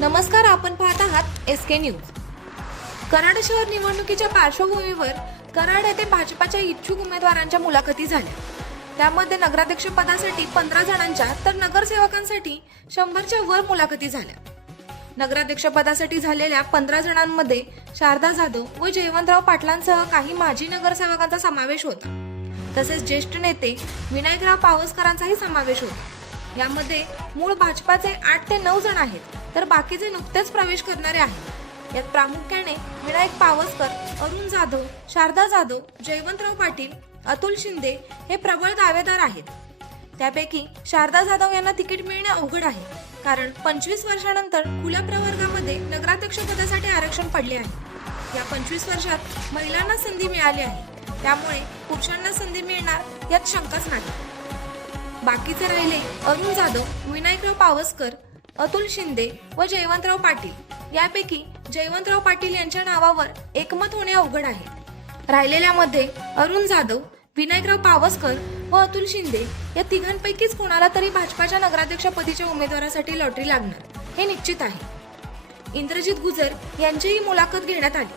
नमस्कार आपण पाहत आहात एस के न्यूज कराड शहर निवडणुकीच्या पार्श्वभूमीवर कराड येथे भाजपाच्या इच्छुक उमेदवारांच्या मुलाखती झाल्या. त्यामध्ये नगराध्यक्ष पदासाठी पंधरा जणांच्या तर नगरसेवकांसाठी शंभरच्या वर मुलाखती झाल्या. नगराध्यक्ष पदासाठी झालेल्या पंधरा जणांमध्ये शारदा जाधव व जयवंतराव पाटलांसह काही माजी नगरसेवकांचा समावेश होता. तसेच ज्येष्ठ नेते विनायकराव पावसकरांचाही समावेश होता. यामध्ये मूळ भाजपाचे आठ ते नऊ जण आहेत तर बाकीचे नुकतेच प्रवेश करणारे आहेत. यात प्रामुख्याने विनायक पावसकर अरुण जाधव शारदा जाधव जयवंतराव पाटील अतुल शिंदे हे प्रबळ दावेदार आहेत. त्यापैकी शारदा जाधव यांना तिकीट मिळणे अवघड आहे कारण पंचवीस वर्षानंतर खुल्या प्रवर्गामध्ये नगराध्यक्ष पदासाठी आरक्षण पडले आहे. या पंचवीस वर्षात महिलांना संधी मिळाली आहे त्यामुळे पुरुषांना संधी मिळणार यात शंकाच नाही. बाकीचे राहिले अरुण जाधव विनायकराव पावसकर अतुल शिंदे व जयवंतराव पाटील. यापैकी जयवंतराव पाटील यांच्या नावावर एकमत होणे अवघड आहे. राहिलेल्यामध्ये अरुण जाधव विनायकराव पावसकर व अतुल शिंदे या तिघांपैकीच कोणाला तरी भाजपाच्या नगराध्यक्षपदीच्या उमेदवारासाठी लॉटरी लागणार हे निश्चित आहे. इंद्रजित गुजर यांचीही मुलाखत घेण्यात आली.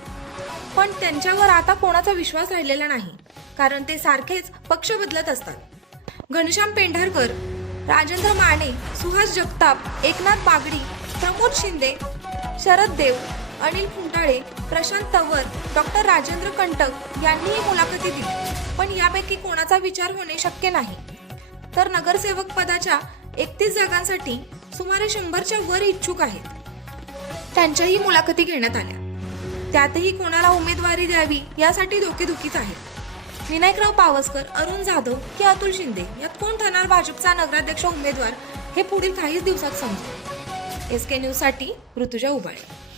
पण त्यांच्यावर आता कोणाचा विश्वास राहिलेला नाही कारण ते सारखेच पक्ष बदलत असतात. घनश्याम पेंढारकर राजेंद्र माने सुहास जगताप एकनाथ बागडी प्रमोद शिंदे शरद देव अनिल फुंटाळे प्रशांत तवर डॉक्टर राजेंद्र कंटक यांनीही मुलाखती दिली. पण यापैकी कोणाचा विचार होणे शक्य नाही. तर नगरसेवक पदाच्या एकतीस जागांसाठी सुमारे शंभरच्या वर इच्छुक आहेत. त्यांच्याही मुलाखती घेण्यात आल्या. त्यातही कोणाला उमेदवारी द्यावी यासाठी डोकेदुखीच आहे. विनायकराव पावसकर अरुण जाधव की अतुल शिंदे यात कोण ठरणार भाजपचा नगराध्यक्ष उमेदवार हे पुढील काहीच दिवसात समजेल. एस के न्यूजसाठी ऋतुजा उबाळे.